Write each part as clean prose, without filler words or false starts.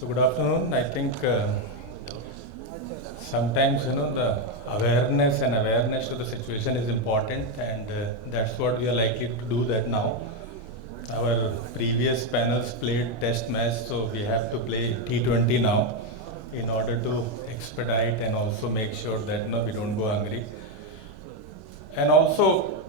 So good afternoon. I think sometimes the awareness to the situation is important, and that's what we are likely to do that now. Our previous panels played test match, so we have to play T20 now in order to expedite and also make sure that we don't go hungry. And also,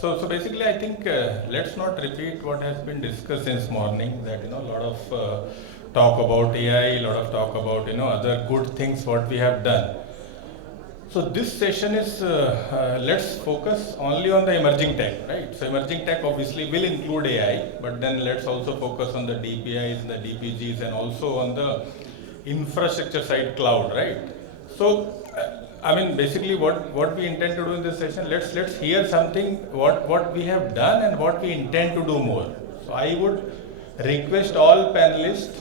so basically, I think let's not repeat what has been discussed since morning. That a lot of talk about AI, a lot of talk about other good things what we have done. So this session is let's focus only on the emerging tech, right? So emerging tech obviously will include AI, but then let's also focus on the DPIs, the DPGs, and also on the infrastructure side cloud, right? So I mean, basically what we intend to do in this session, let's hear something what we have done and what we intend to do more. So I would request all panelists.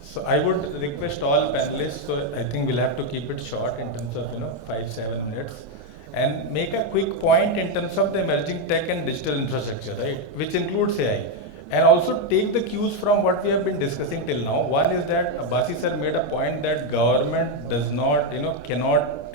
So I would request all panelists. So I think we'll have to keep it short in terms of 5-7 minutes, and make a quick point in terms of the emerging tech and digital infrastructure, right? Which includes AI. And also take the cues from what we have been discussing till now. One is that Basi sir made a point that government does not, cannot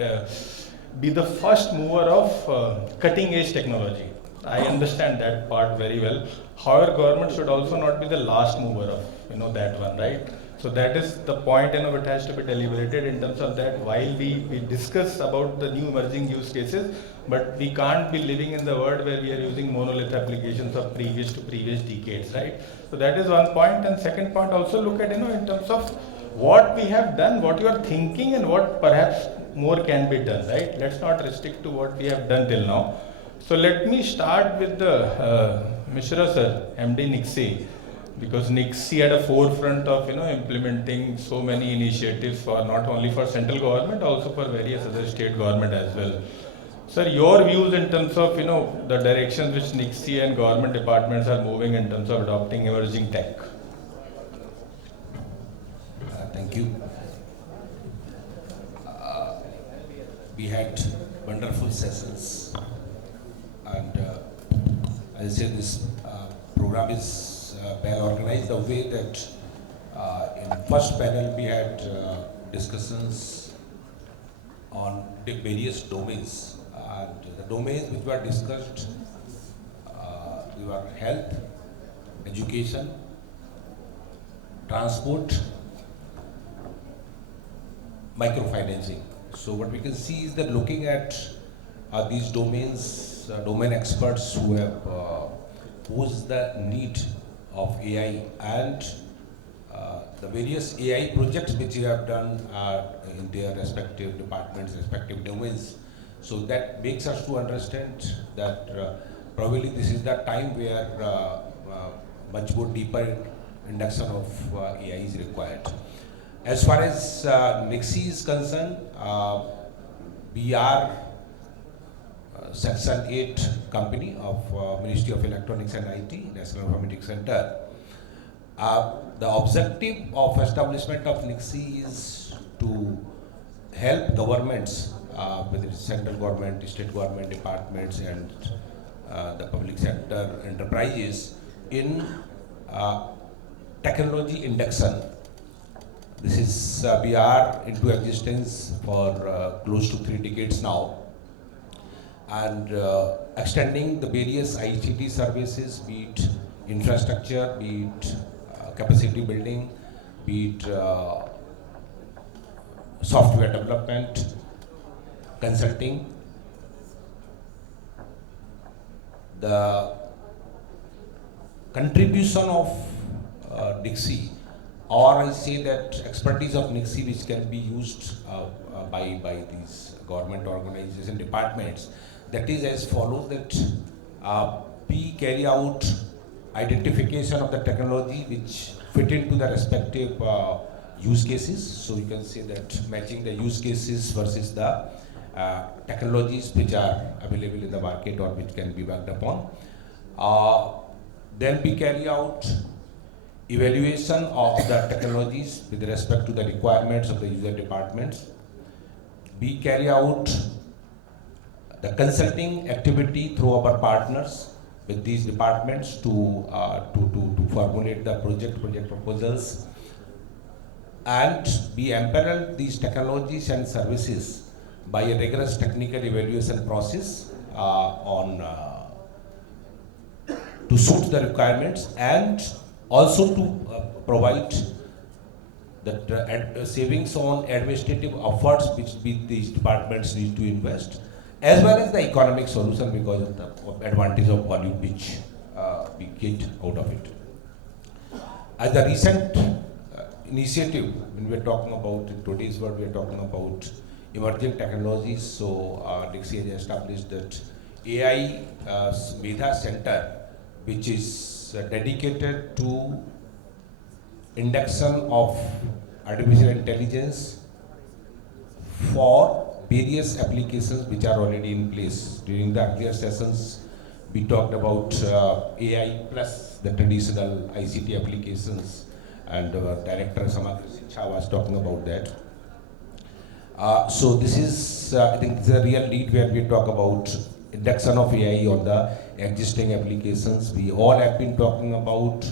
be the first mover of cutting edge technology. I understand that part very well. However, government should also not be the last mover of, that one, right? So that is the point, it has to be deliberated in terms of that while we discuss about the new emerging use cases, but we can't be living in the world where we are using monolith applications of previous decades, right? So that is one point. And second point, also look at, in terms of what we have done, what you are thinking, and what perhaps more can be done, right? Let's not restrict to what we have done till now. So let me start with the Mishra sir, MD 𝐃𝐢𝐠𝐢𝐭𝐚𝐥, because 𝐃𝐢𝐠𝐢𝐭𝐚𝐥 had a forefront of implementing so many initiatives for not only for central government, also for various other state government as well. Sir, your views in terms of the directions which 𝐃𝐢𝐠𝐢𝐿 and government departments are moving in terms of adopting emerging tech. Thank you. We had wonderful sessions, and as I said, this program is well organized. The way that in first panel we had discussions on the various domains, and the domains which were discussed were health, education, transport, microfinancing. So what we can see is that looking at these domains, domain experts who have posed the need of AI, and the various AI projects which you have done in their respective departments, respective domains. So that makes us to understand that probably this is the time where much more deeper induction of AI is required. As far as 𝐃𝐢𝐠𝐢𝐿 is concerned, we are Section 8 company of Ministry of Electronics and IT, National Informatics Center. The objective of establishment of 𝐃𝐢𝐠𝐢𝐿 is to help governments, whether it's central government, state government departments, and the public sector enterprises in technology induction. This is, we are into existence for close to 3 decades now, and extending the various ICT services, be it infrastructure, be it capacity building, be it software development, consulting. The contribution of 𝐃𝐢𝐠𝐢𝐿, or I say that expertise of 𝐃𝐢𝐠𝐢𝐿, which can be used by these government organizations and departments, that is as follows: that we carry out identification of the technology which fit into the respective use cases. So you can say that matching the use cases versus the technologies which are available in the market or which can be worked upon. Then we carry out evaluation of the technologies with respect to the requirements of the user departments. We carry out the consulting activity through our partners with these departments to formulate the project proposals, and we empanel these technologies and services by a rigorous technical evaluation process to suit the requirements, and also to provide the savings on administrative efforts which these departments need to invest, as well as the economic solution because of the advantage of volume which we get out of it. As a recent initiative, when we are talking about, in today's world, we are talking about emerging technologies. So Dixie has established that AI Medha Center, which is dedicated to induction of artificial intelligence for various applications which are already in place. During the earlier sessions, we talked about AI plus the traditional ICT applications, and Director Samagra was talking about that. So this is, I think, this is a real need where we talk about induction of AI on the existing applications. We all have been talking about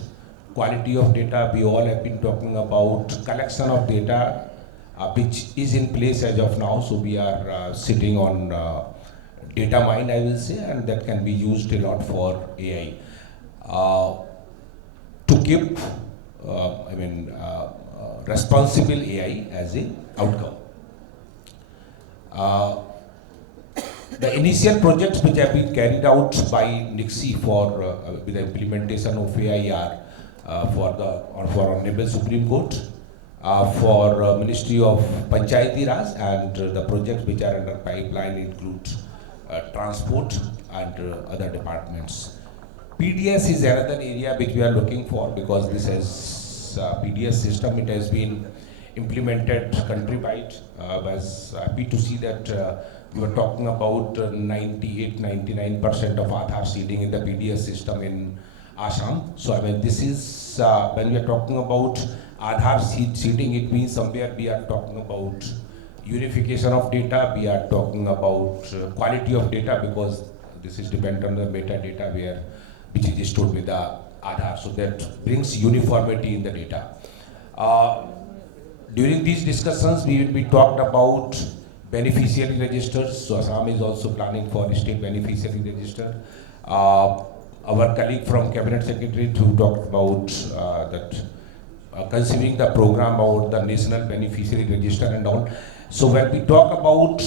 quality of data. We all have been talking about collection of data, which is in place as of now. So we are sitting on data mine, I will say, and that can be used a lot for AI. To give, responsible AI as an outcome. The initial projects which have been carried out by NIXI for with the implementation of AI are for Honorable Supreme Court, for Ministry of Panchayati Raj, and the projects which are under pipeline include transport and other departments. PDS is another area which we are looking for, because this has PDS system, it has been implemented countrywide. I was happy to see that we were talking about 98-99% of Aadhaar seeding in the PDS system in Assam. So this is, when we are talking about Aadhaar seeding, it means somewhere we are talking about unification of data, we are talking about quality of data, because this is dependent on the metadata which is stored with the Aadhaar. So that brings uniformity in the data. During these discussions, we talked about beneficiary registers. So Assam is also planning for state beneficiary register. Our colleague from Cabinet Secretary who talked about conceiving the program about the national beneficiary register and all. So when we talk about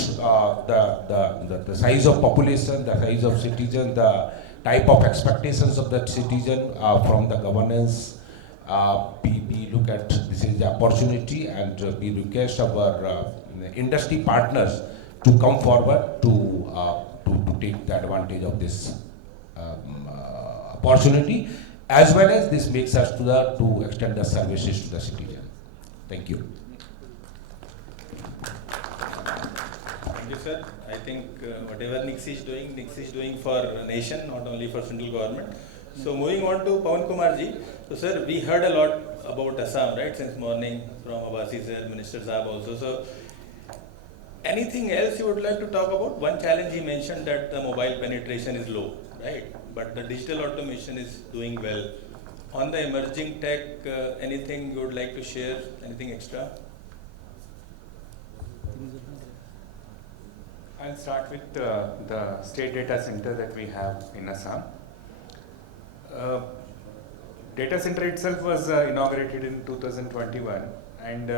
the size of population, the size of citizen, the type of expectations of that citizen from the governance, we look at this is the opportunity, and we request our industry partners to come forward to take the advantage of this opportunity, as well as this makes us to extend the services to the citizen. Thank you. Thank you, sir. I think whatever NIXI is doing for nation, not only for central government. So moving on to Pavan Kumar ji. So sir, we heard a lot about Assam, right, since morning from Abasi sir, Minister Saab also. So anything else you would like to talk about? One challenge he mentioned that the mobile penetration is low, right? But the digital automation is doing well. On the emerging tech, anything you would like to share? Anything extra? I'll start with the state data center that we have in Assam. Data center itself was inaugurated in 2021, and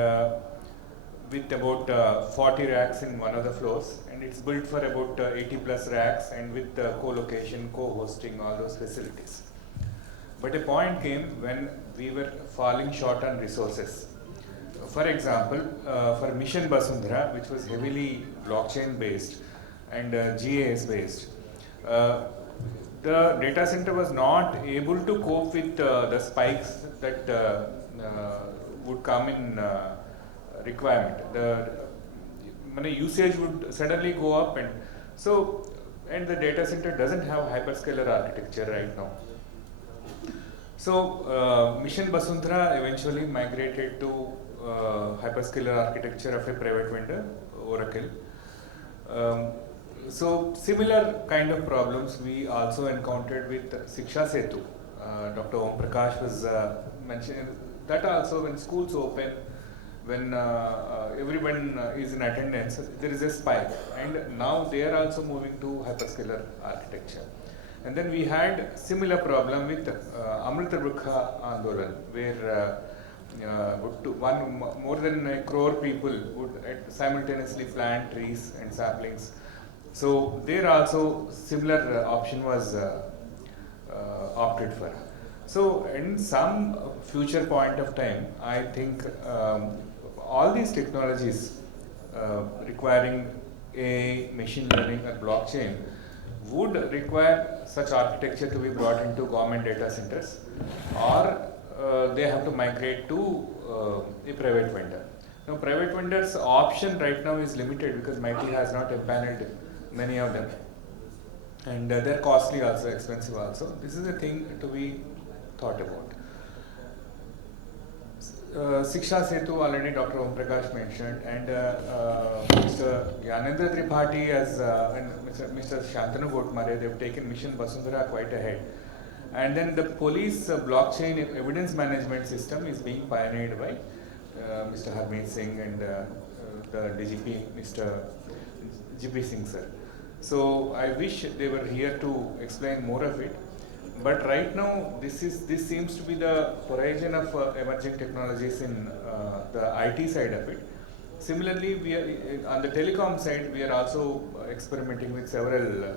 with about 40 racks in one of the floors, and it's built for about 80 plus racks, and with co-location, co-hosting, all those facilities. But a point came when we were falling short on resources. For example, for Mission Basundhara, which was heavily blockchain based and GIS based, the data center was not able to cope with the spikes that would come in requirement. The usage would suddenly go up, and the data center doesn't have hyperscaler architecture right now. So Mission Basundhara eventually migrated to hyperscaler architecture of a private vendor, Oracle. So similar kind of problems we also encountered with Shiksha Setu. Dr. Om Prakash was mentioning that also when schools open, when everyone is in attendance, there is a spike, and now they are also moving to hyperscaler architecture. And then we had similar problem with Amrita Brukha Andolan, where more than a crore people would simultaneously plant trees and saplings. So there also similar option was opted for. So in some future point of time, I think all these technologies requiring AI, machine learning or blockchain would require such architecture to be brought into government data centers, or they have to migrate to a private vendor. Now private vendors option right now is limited because MeitY has not empaneled many of them, and they're costly also, expensive also. This is a thing to be thought about. Shiksha Setu already Dr. Om Prakash mentioned, and Mr. Yanendra Tripathi and Mr. Shantanu Gotmare, they've taken Mission Vasundhara quite ahead. And then the police blockchain evidence management system is being pioneered by Mr. Harvinder Singh and the DGP, Mr. G.P. Singh sir. So I wish they were here to explain more of it. But right now, this seems to be the horizon of emerging technologies in the IT side of it. Similarly, we are, on the telecom side, we are also experimenting with several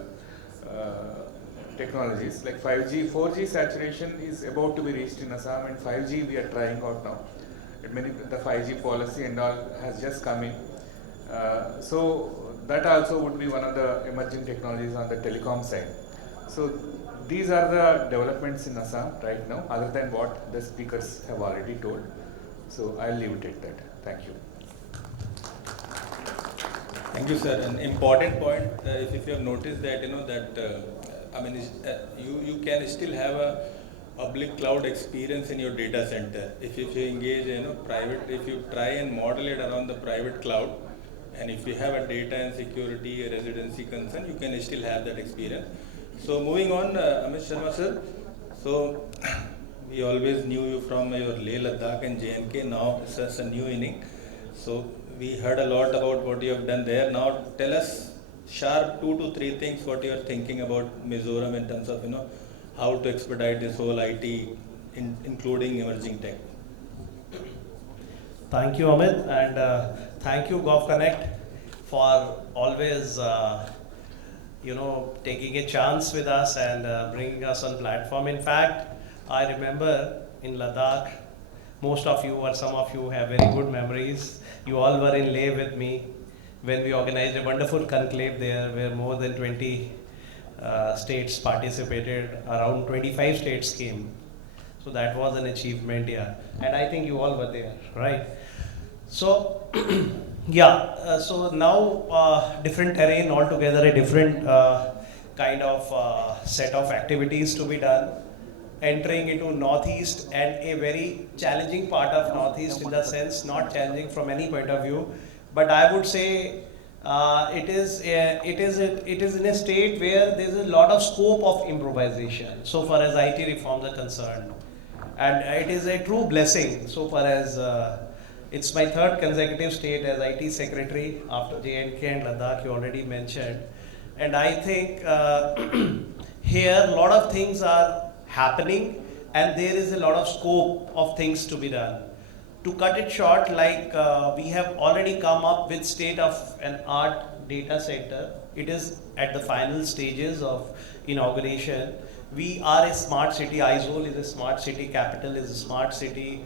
technologies like 5G. 4G saturation is about to be reached in Assam, and 5G we are trying out now. The 5G policy and all has just come in. So that also would be one of the emerging technologies on the telecom side. So these are the developments in Assam right now, other than what the speakers have already told. So I'll leave it at that. Thank you. Thank you, sir. An important point, if you have noticed that, you can still have a public cloud experience in your data center. If you engage, private, if you try and model it around the private cloud, and if you have a data and security residency concern, you can still have that experience. So moving on, Amit Sharma sir. So we always knew you from your Leh Ladakh and J&K. Now it's a new inning. So we heard a lot about what you have done there. Now tell us sharp 2 to 3 things what you are thinking about Mizoram in terms of how to expedite this whole IT, including emerging tech. Thank you, Amit, and thank you, GovConnect, for always taking a chance with us and bringing us on platform. In fact, I remember in Ladakh, most of you or some of you have very good memories. You all were in Leh with me when we organized a wonderful conclave there where more than 20 states participated, around 25 states came. So that was an achievement, yeah. And I think you all were there, right? So, yeah, so now different terrain altogether, a different kind of set of activities to be done. Entering into Northeast, and a very challenging part of Northeast in the sense, not challenging from any point of view, but I would say it is in a state where there is a lot of scope of improvisation so far as IT reforms are concerned, and it is a true blessing so far as it's my third consecutive state as IT secretary after J&K and Ladakh you already mentioned, and I think here a lot of things are happening and there is a lot of scope of things to be done. To cut it short, like we have already come up with state-of-an-art data center. It is at the final stages of inauguration. We are a smart city. Aizawl is a smart city. Capital is a smart city.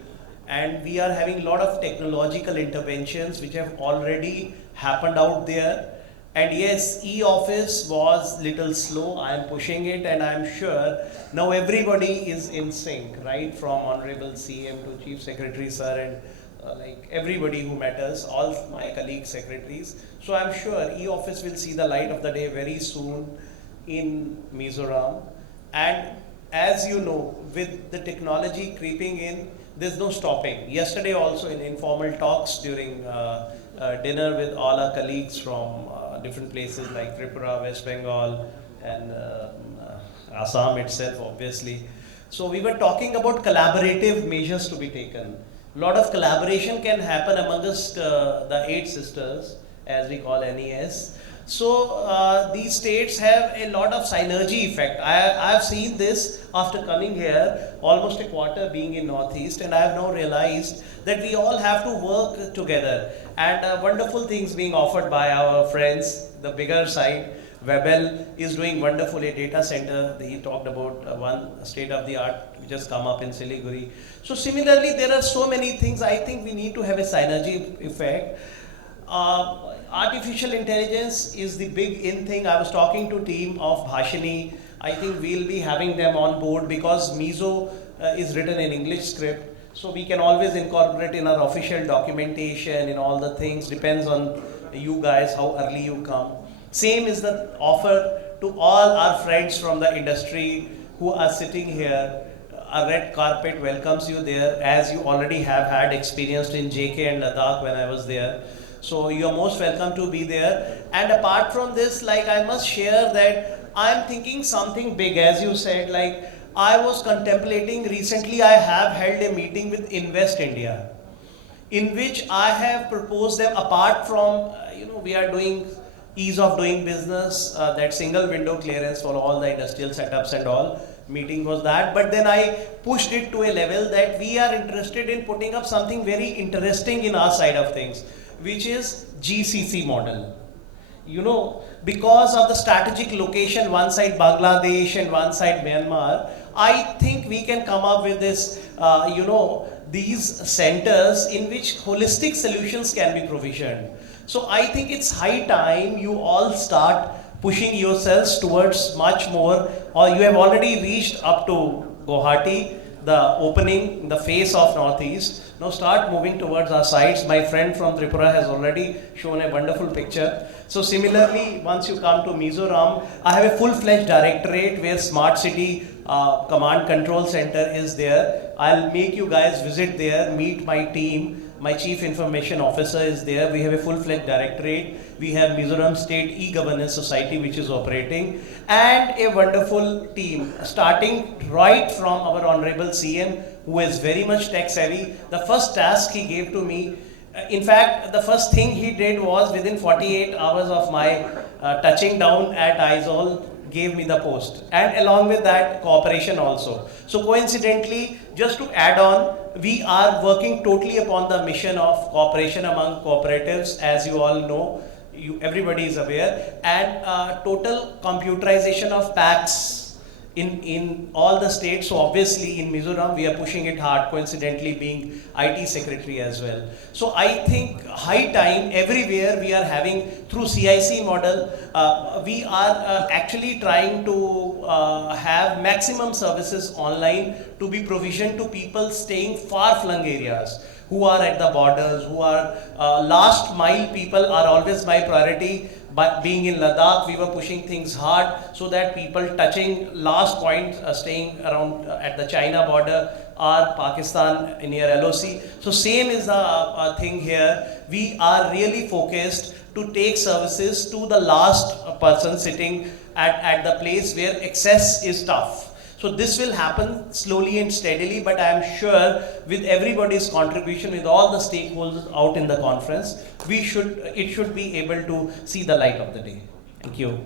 And we are having a lot of technological interventions which have already happened out there. And yes, e-office was little slow. I am pushing it, and I am sure now everybody is in sync, right? From Honorable CM to Chief Secretary Sir and like everybody who matters, all my colleague secretaries. So I am sure e-office will see the light of the day very soon in Mizoram. And as you know, with the technology creeping in, there's no stopping. Yesterday also in informal talks during dinner with all our colleagues from different places like Tripura, West Bengal, and Assam itself, obviously. So we were talking about collaborative measures to be taken. A lot of collaboration can happen amongst the 8 sisters, as we call NES. So these states have a lot of synergy effect. I have seen this after coming here, almost a quarter being in Northeast, and I have now realized that we all have to work together. And wonderful things being offered by our friends, the bigger side. Webel is doing wonderfully, a data center. He talked about one state of the art which has come up in Siliguri. So similarly, there are so many things. I think we need to have a synergy effect. Artificial intelligence is the big in thing. I was talking to team of Bhashini. I think we'll be having them on board because Mizo is written in English script. So we can always incorporate in our official documentation, in all the things. Depends on you guys, how early you come. Same is the offer to all our friends from the industry who are sitting here. A red carpet welcomes you there, as you already have had experienced in JK and Ladakh when I was there. So you are most welcome to be there. And apart from this, like, I must share that I am thinking something big, as you said. Like, I was contemplating recently, I have held a meeting with Invest India, in which I have proposed them, apart from, we are doing ease of doing business, that single window clearance for all the industrial setups and all. Meeting was that, but then I pushed it to a level that we are interested in putting up something very interesting in our side of things, which is GCC model. Because of the strategic location, one side Bangladesh and one side Myanmar, I think we can come up with this, these centers in which holistic solutions can be provisioned. So I think it's high time you all start pushing yourselves towards much more, or you have already reached up to Guwahati, the opening, the face of Northeast. Now start moving towards our sides. My friend from Tripura has already shown a wonderful picture. So similarly, once you come to Mizoram, I have a full-fledged directorate where Smart City Command Control Center is there. I'll make you guys visit there, meet my team. My Chief Information Officer is there. We have a full-fledged directorate. We have Mizoram State E-Governance Society, which is operating, and a wonderful team, starting right from our Honorable CM, who is very much tech-savvy. The first task he gave to me, in fact, the first thing he did was within 48 hours of my touching down at Aizawl, gave me the post, and along with that, cooperation also. So coincidentally, just to add on, we are working totally upon the mission of cooperation among cooperatives, as you all know, everybody is aware, and total computerization of PACs in all the states. So obviously in Mizoram, we are pushing it hard, coincidentally being IT secretary as well. So I think high time everywhere we are having, through CIC model, we are actually trying to have maximum services online to be provisioned to people staying far-flung areas, who are at the borders, who are last mile people are always my priority. But being in Ladakh, we were pushing things hard so that people touching last point, staying around at the China border, or Pakistan near LOC. So same is the thing here. We are really focused to take services to the last person sitting at the place where access is tough. So this will happen slowly and steadily, but I am sure with everybody's contribution, with all the stakeholders out in the conference, it should be able to see the light of the day. Thank you.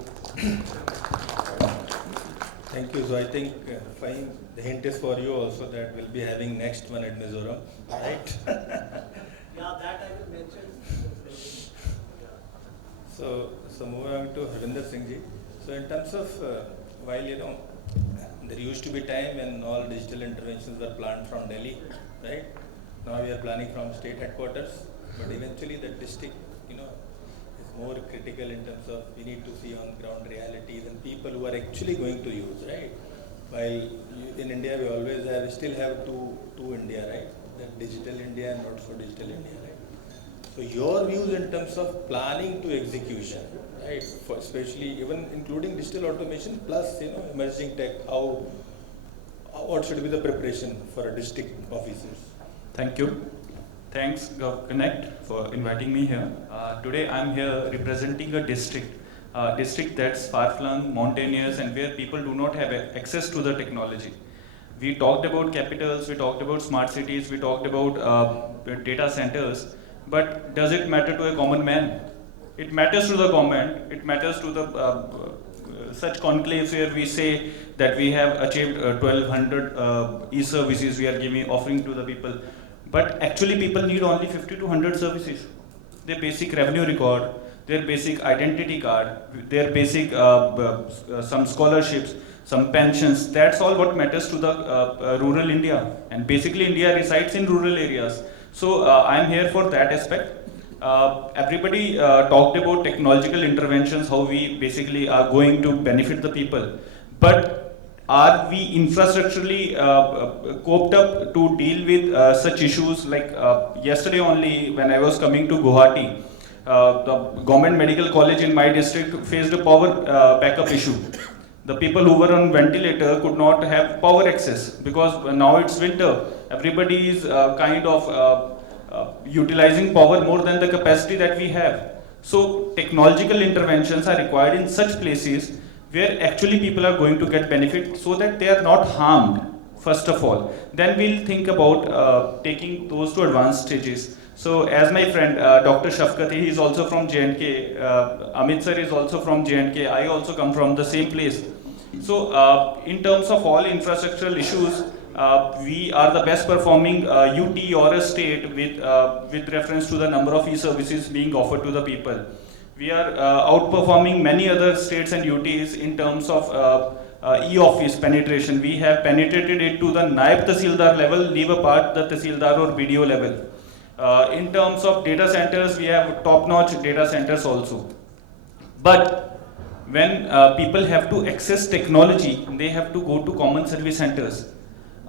Thank you. So I think fine. The hint is for you also that we'll be having next one at Mizoram, right? Yeah, that I will mention. So moving on to Harvinder Singh ji. So in terms of while there used to be time when all digital interventions were planned from Delhi, right? Now we are planning from state headquarters, but eventually the district, is more critical in terms of we need to see on ground realities and people who are actually going to use, right? While in India we still have two India, right? The digital India and not so digital India, right? So your views in terms of planning to execution, right? For especially even including digital automation plus emerging tech, what should be the preparation for a district officers? Thank you. Thanks GovConnect for inviting me here. Today I'm here representing a district that's far-flung, mountainous, and where people do not have access to the technology. We talked about capitals, we talked about smart cities, we talked about data centers, but does it matter to a common man? It matters to the government, it matters to the such conclaves where we say that we have achieved 1200 e-services we are offering to the people. But actually people need only 50 to 100 services. Their basic revenue record, their basic identity card, their basic some scholarships, some pensions, that's all what matters to the rural India. And basically India resides in rural areas. So I'm here for that aspect. Everybody talked about technological interventions, how we basically are going to benefit the people. But are we infrastructurally coped up to deal with such issues? Like yesterday only when I was coming to Guwahati, the government medical college in my district faced a power backup issue. The people who were on ventilator could not have power access because now it's winter. Everybody is kind of utilizing power more than the capacity that we have. So technological interventions are required in such places where actually people are going to get benefit so that they are not harmed, first of all. Then we'll think about taking those to advanced stages. So as my friend Dr. Shafqat, he is also from J&K, Amit sir is also from J&K, I also come from the same place. So in terms of all infrastructural issues, we are the best performing UT or a state with reference to the number of e-services being offered to the people. We are outperforming many other states and UTs in terms of e-office penetration. We have penetrated it to the Naib Tahsildar level, leave apart the Tahsildar or BDO level. In terms of data centers, we have top-notch data centers also. But when people have to access technology, they have to go to common service centers.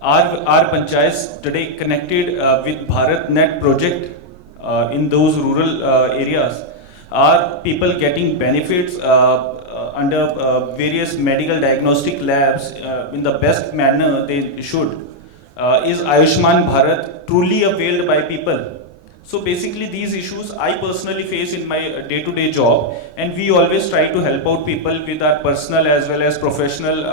Our panchayats today connected with BharatNet project in those rural areas? Are people getting benefits under various medical diagnostic labs in the best manner they should? Is Ayushman Bharat truly availed by people? So basically these issues I personally face in my day-to-day job, and we always try to help out people with our personal as well as professional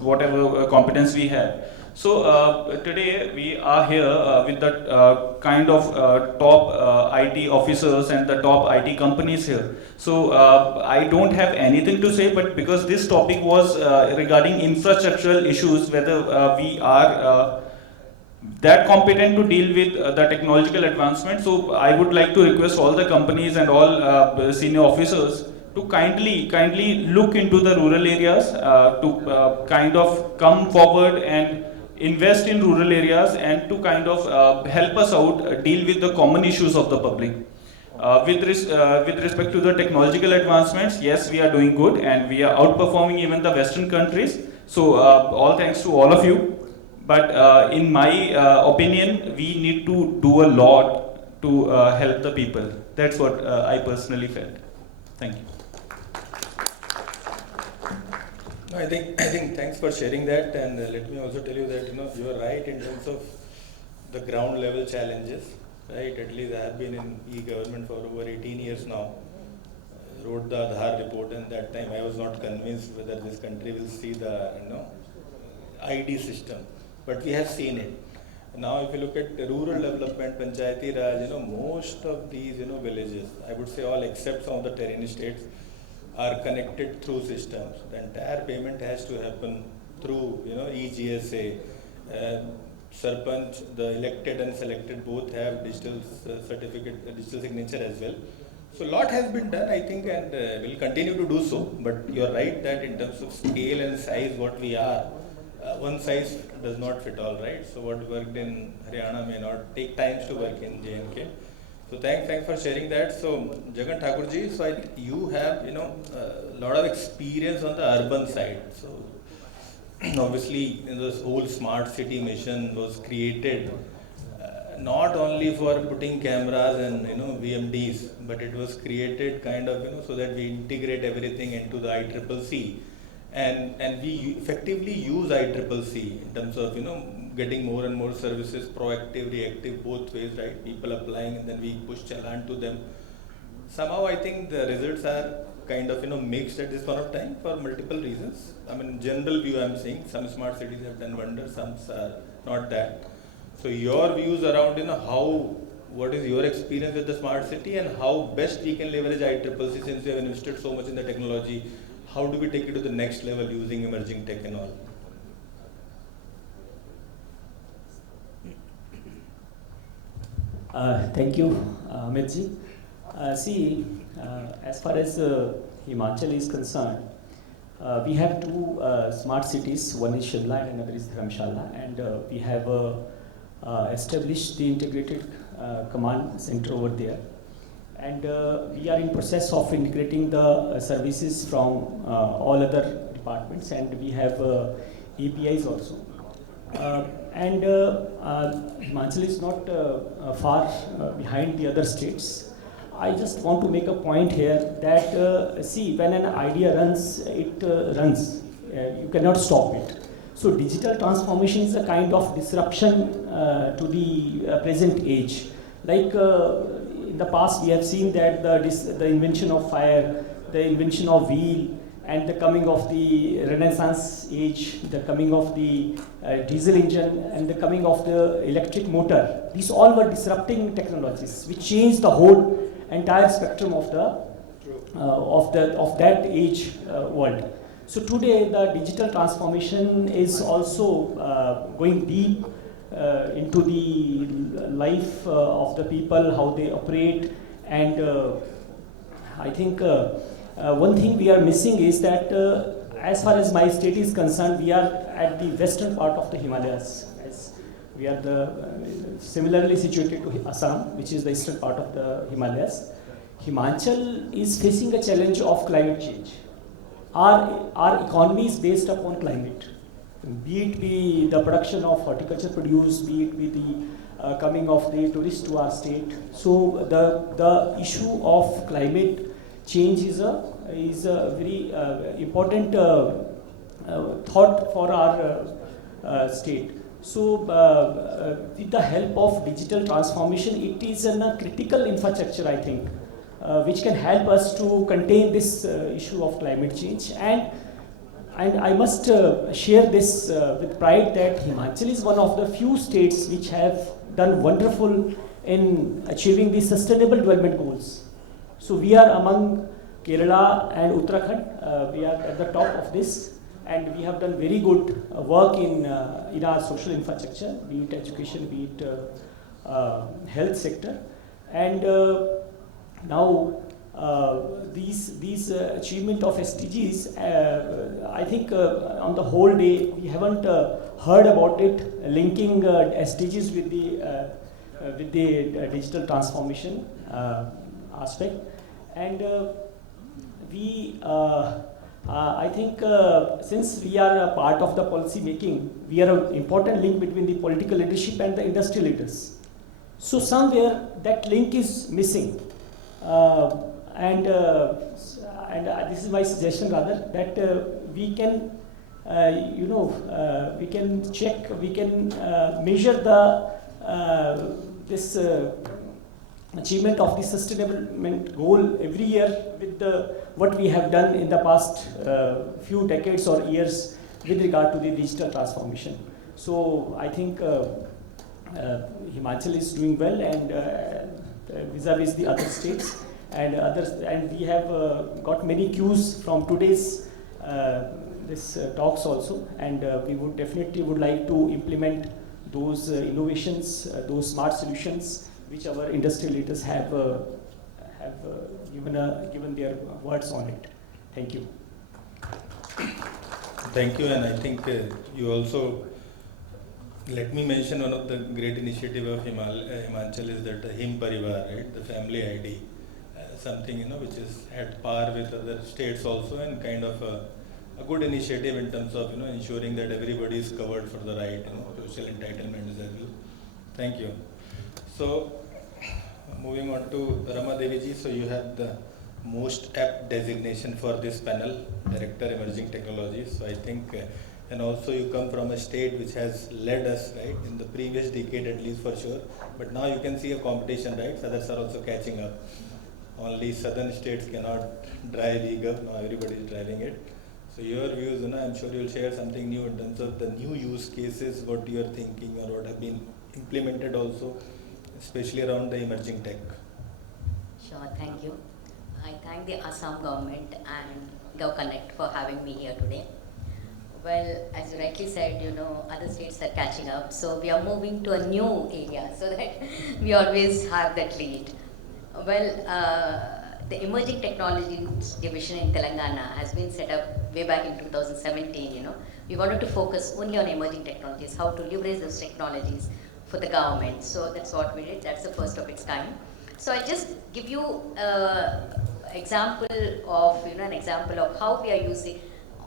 whatever competence we have. So today we are here with the kind of top IT officers and the top IT companies here. So I don't have anything to say, but because this topic was regarding infrastructural issues, whether we are that competent to deal with the technological advancement. So I would like to request all the companies and all senior officers to kindly look into the rural areas, to kind of come forward and invest in rural areas and to kind of help us out deal with the common issues of the public. With respect to the technological advancements, yes, we are doing good and we are outperforming even the Western countries. So all thanks to all of you. But in my opinion, we need to do a lot to help the people. That's what I personally felt. Thank you. No, I think thanks for sharing that, and let me also tell you that you are right in terms of the ground level challenges. Right, at least I have been in e-government for over 18 years now. Wrote the Aadhaar report, and that time I was not convinced whether this country will see the ID system. But we have seen it. Now if you look at rural development, Panchayati Raj, most of these villages, I would say all except some of the terrain states, are connected through systems. The entire payment has to happen through e-GSA. Sarpanch, the elected and selected both have digital certificate, digital signature as well. So a lot has been done, I think, and will continue to do so. But you're right that in terms of scale and size, what we are, one size does not fit all, right? So what worked in Haryana may not take times to work in J&K. So thanks for sharing that. So Jagan Thakurji, so I think you have a lot of experience on the urban side. So obviously this whole smart city mission was created not only for putting cameras and VMDs, but it was created kind of so that we integrate everything into the ICCC. and we effectively use ICCC in terms of getting more and more services, proactive, reactive, both ways, right? People applying and then we push challan to them. Somehow I think the results are kind of mixed at this point of time for multiple reasons. I mean, general view I'm saying some smart cities have done wonders, some are not that. So your views around what is your experience with the smart city and how best we can leverage ICCC since we have invested so much in the technology? How do we take it to the next level using emerging tech and all? Thank you, Amitji. As far as Himachal is concerned, we have two smart cities. One is Shimla and another is Dharamshala, and we have established the integrated command center over there. And we are in process of integrating the services from all other departments, and we have APIs also. Himachal is not far behind the other states. I just want to make a point here that when an idea runs, it runs. You cannot stop it. So digital transformation is a kind of disruption to the present age. Like in the past, we have seen that the invention of fire, the invention of wheel, and the coming of the Renaissance age, the coming of the diesel engine, and the coming of the electric motor. These all were disrupting technologies, which changed the whole entire spectrum of that age world. So today, the digital transformation is also going deep into the life of the people, how they operate, and I think one thing we are missing is that as far as my state is concerned, we are at the western part of the Himalayas. As we are similarly situated to Assam, which is the eastern part of the Himalayas. Himachal is facing a challenge of climate change. Our economy is based upon climate. Be it the production of horticulture produce, be it the coming of the tourists to our state. So the issue of climate change is a very important thought for our state. So with the help of digital transformation, it is a critical infrastructure, I think, which can help us to contain this issue of climate change. And I must share this with pride that Himachal is one of the few states which have done wonderful in achieving the sustainable development goals. So we are among Kerala and Uttarakhand. We are at the top of this, and we have done very good work in our social infrastructure, be it education, be it health sector. And now these achievement of SDGs, I think on the whole day we haven't heard about it, linking SDGs with the digital transformation aspect. And I think since we are a part of the policy making, we are an important link between the political leadership and the industry leaders. So somewhere that link is missing. And this is my suggestion rather, that we can, we can check, we can measure this achievement of the sustainability goal every year with what we have done in the past few decades or years with regard to the digital transformation. So I think Himachal is doing well, and vis-a-vis the other states and others, and we have got many cues from today's this talks also, and we would definitely like to implement those innovations, those smart solutions which our industry leaders have given their words on it. Thank you. Thank you, and I think you also, let me mention one of the great initiative of Himachal is that Him-Parivar, right, the family ID, something which is at par with other states also, and kind of a good initiative in terms of ensuring that everybody is covered for the right social entitlements as well. Thank you. So moving on to Rama Devi ji, so you have the most apt designation for this panel. Director Emerging Technologies. So I think, and also you come from a state which has led us, right, in the previous decade at least for sure. But now you can see a competition, right? Others are also catching up. Only southern states cannot drive e-gov. Now everybody is driving it. So your views, I'm sure you'll share something new in terms of the new use cases, what you're thinking or what have been implemented also, especially around the emerging tech. Sure, thank you. I thank the Assam government and GovConnect for having me here today. Well, as you rightly said, other states are catching up. So we are moving to a new area so that we always have that lead. Well, the Emerging Technologies Division in Telangana has been set up way back in 2017, We wanted to focus only on emerging technologies, how to leverage those technologies for the government. So that's what we did. That's the first of its kind. So I'll just give you example of, an example of how we are using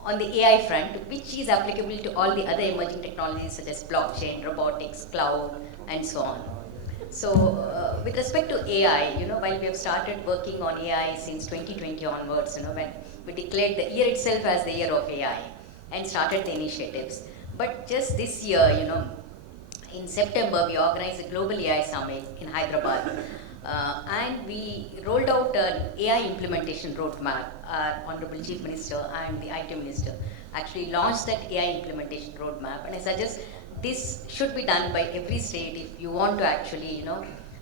on the AI front, which is applicable to all the other emerging technologies such as blockchain, robotics, cloud, and so on. So with respect to AI, while we have started working on AI since 2020 onwards, when we declared the year itself as the year of AI and started the initiatives. But just this year, in September, we organized a Global AI Summit in Hyderabad. And we rolled out an AI implementation roadmap. Our Honorable Chief Minister and the IT Minister actually launched that AI implementation roadmap. And I suggest this should be done by every state if you want to actually,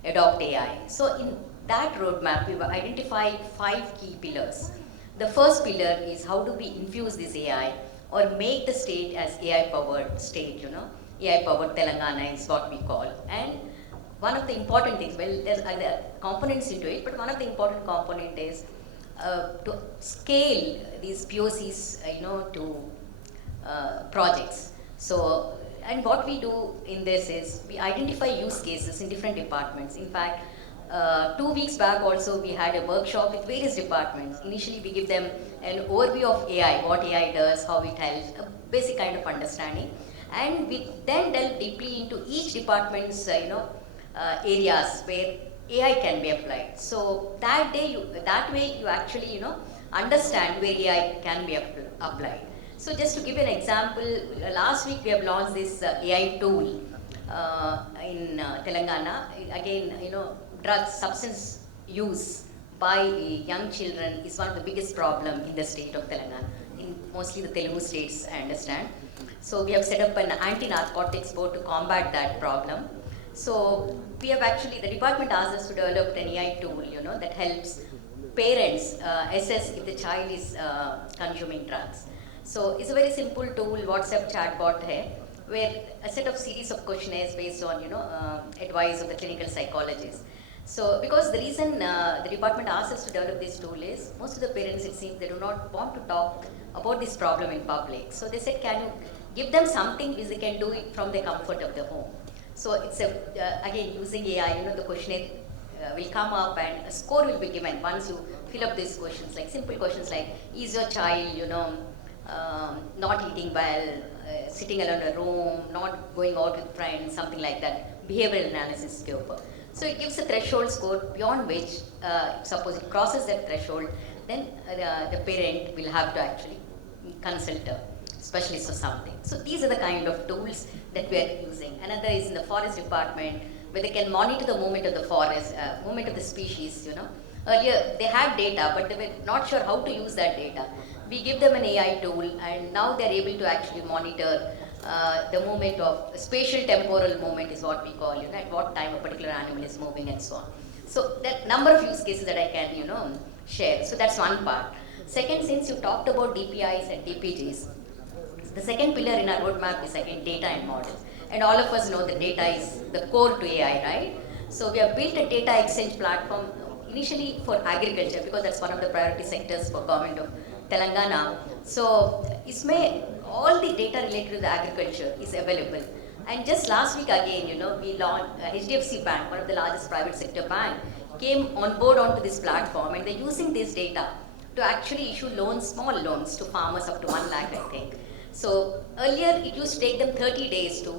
adopt AI. So in that roadmap, we've identified 5 key pillars. The first pillar is how do we infuse this AI or make the state as AI-powered state, AI-powered Telangana is what we call. And one of the important things, well, there's other components into it, but one of the important component is to scale these POCs, to projects. So, and what we do in this is we identify use cases in different departments. In fact, 2 weeks back also we had a workshop with various departments. Initially we give them an overview of AI, what AI does, how it helps, a basic kind of understanding. And we then delve deeply into each department's, areas where AI can be applied. So that way you actually, understand where AI can be applied. So just to give an example, last week we have launched this AI tool in Telangana. Again, drugs, substance use by young children is one of the biggest problem in the state of Telangana, in mostly the Telugu states, I understand. So we have set up an anti-narcotics board to combat that problem. So we have actually, the department asked us to develop an AI tool, that helps parents assess if the child is consuming drugs. So it's a very simple tool, WhatsApp chatbot hai, where a set of series of questionnaires based on, advice of the clinical psychologist. So because the reason the department asked us to develop this tool is, most of the parents, it seems, they do not want to talk about this problem in public. So they said, can you give them something which they can do it from the comfort of their home? So it's again, using AI, the questionnaire will come up and a score will be given once you fill up these questions, like simple questions like, is your child, not eating well, sitting alone in a room, not going out with friends, something like that, behavioral analysis paper. So it gives a threshold score beyond which, suppose it crosses that threshold, then the parent will have to actually consult a specialist or something. So these are the kind of tools that we are using. Another is in the forest department, where they can monitor the movement of the forest, movement of the species, Earlier they had data, but they were not sure how to use that data. We give them an AI tool, and now they're able to actually monitor the movement of spatial temporal movement is what we call, at what time a particular animal is moving and so on. So that number of use cases that I can, share. So that's one part. Second, since you talked about DPIs and DPGs, the second pillar in our roadmap is again data and models. And all of us know that data is the core to AI, right? So we have built a data exchange platform initially for agriculture, because that's one of the priority sectors for government of Telangana. So all the data related to the agriculture is available. And just last week again, we launched HDFC Bank, one of the largest private sector bank, came on board onto this platform, and they're using this data to actually issue loans, small loans to farmers up to 1 lakh, I think. So earlier it used to take them 30 days to,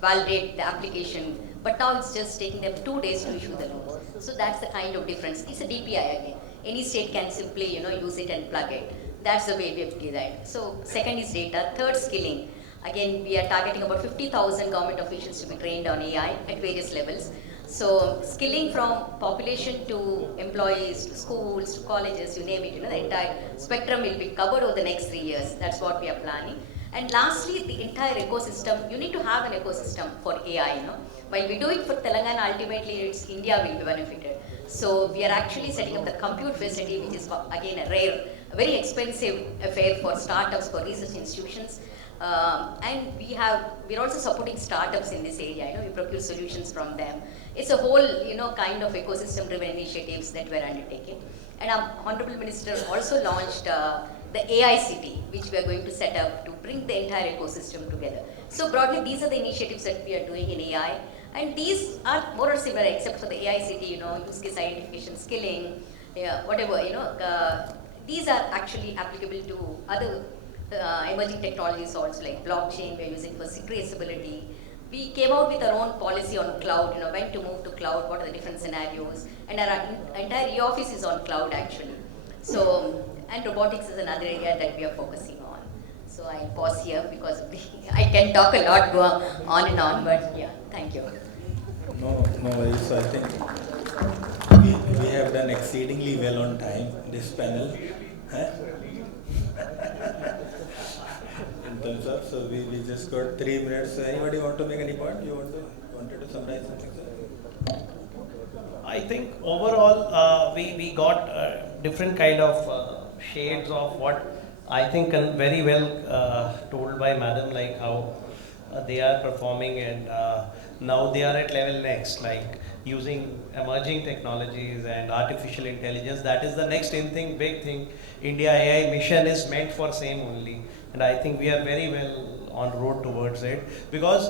validate the application, but now it's just taking them 2 days to issue the loan. So that's the kind of difference. It's a DPI again. any state can simply, use it and plug it. That's the way we have designed. So second is data. Third, skilling. Again, we are targeting about 50,000 government officials to be trained on AI at various levels. So skilling from population to employees, to schools, to colleges, you name it, the entire spectrum will be covered over the next 3 years. That's what we are planning. And lastly, the entire ecosystem, you need to have an ecosystem for AI, While we do it for Telangana, ultimately it's India will be benefited. So we are actually setting up the compute facility, which is again a very expensive affair for startups, for research institutions. And we're also supporting startups in this area, we procure solutions from them. It's a whole, kind of ecosystem-driven initiatives that we're undertaking. And our Honorable Minister also launched the AI City, which we are going to set up to bring the entire ecosystem together. So broadly, these are the initiatives that we are doing in AI. And these are more or similar, except for the AI City, use case identification, skilling, whatever, these are actually applicable to other emerging technologies also, like blockchain we're using for traceability. We came out with our own policy on cloud, when to move to cloud, what are the different scenarios, and our entire e-office is on cloud actually. So, and robotics is another area that we are focusing on. So I'll pause here because I can talk a lot, go on and on, but yeah, thank you. No worries. So I think we have done exceedingly well on time, this panel. In terms of, so we just got 3 minutes. So anybody want to make any point? You wanted to summarize something, sir? I think overall we got different kind of shades of what I think very well told by Madam, like how they are performing, and now they are at level next, like using emerging technologies and artificial intelligence. That is the next big thing. India AI mission is meant for same only, and I think we are very well on road towards it, because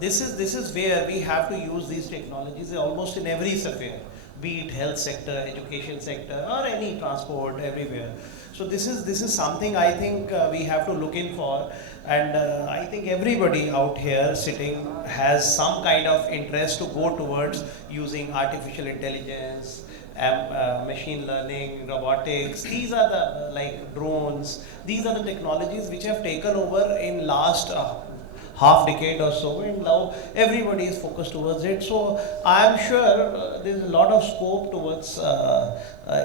this is where we have to use these technologies almost in every sphere, be it health sector, education sector, or any transport, everywhere. So this is something I think we have to look in for, and I think everybody out here sitting has some kind of interest to go towards using artificial intelligence, machine learning, robotics. These are the, like drones, these are the technologies which have taken over in last half decade or so, and now everybody is focused towards it. So I am sure there's a lot of scope towards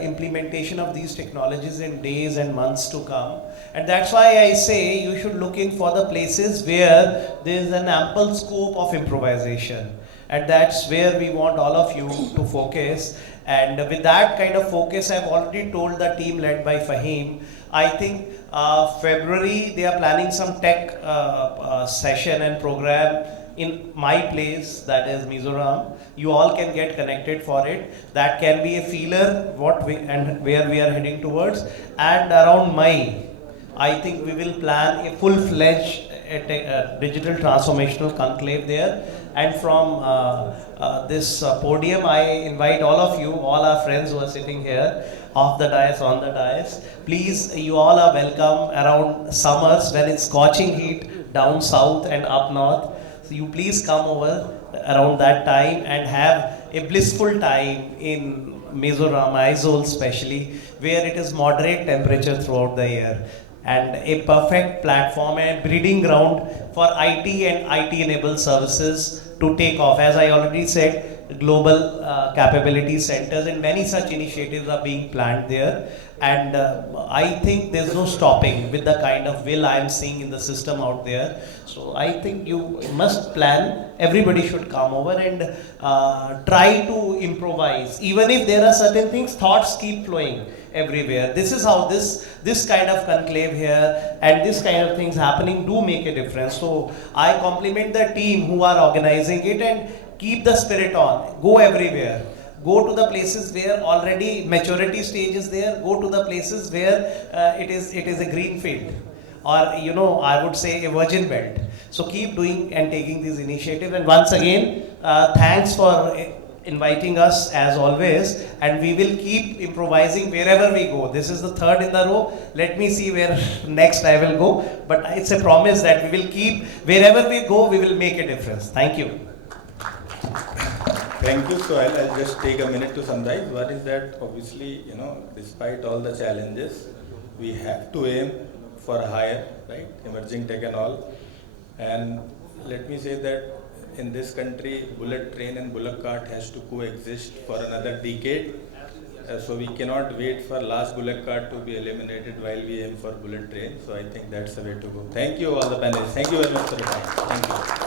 implementation of these technologies in days and months to come, and that's why I say you should look in for the places where there is an ample scope of improvisation, and that's where we want all of you to focus. And with that kind of focus, I've already told the team led by Fahim, I think February they are planning some tech session and program in my place, that is Mizoram. You all can get connected for it. That can be a feeler and where we are heading towards. And around May, I think we will plan a full-fledged digital transformational conclave there. And from this podium, I invite all of you, all our friends who are sitting here, off the dais, on the dais. Please, you all are welcome around summers when it's scorching heat down south and up north. So you please come over around that time and have a blissful time in Mizoram, Aizawl especially, where it is moderate temperature throughout the year, and a perfect platform and breeding ground for IT and IT-enabled services to take off. As I already said, global capability centers and many such initiatives are being planned there. And I think there's no stopping with the kind of will I am seeing in the system out there. So I think you must plan. Everybody should come over and try to improvise. Even if there are certain things, thoughts keep flowing everywhere. This is how this kind of conclave here and this kind of things happening do make a difference. So I compliment the team who are organizing it, and keep the spirit on. Go everywhere. Go to the places where already maturity stage is there. Go to the places where it is a green field, or I would say a virgin belt. So keep doing and taking these initiatives. And once again, thanks for inviting us as always, and we will keep improvising wherever we go. This is the third in the row. Let me see where next I will go, but it's a promise that we will keep, wherever we go, we will make a difference. Thank you. Thank you. So I'll just take a minute to summarize. One is that obviously, despite all the challenges, we have to aim for higher, right, emerging tech and all. And let me say that in this country, bullet train and bullock cart has to coexist for another decade. So we cannot wait for last bullock cart to be eliminated while we aim for bullet train. So I think that's the way to go. Thank you all the panelists. Thank you very much for your time. Thank you.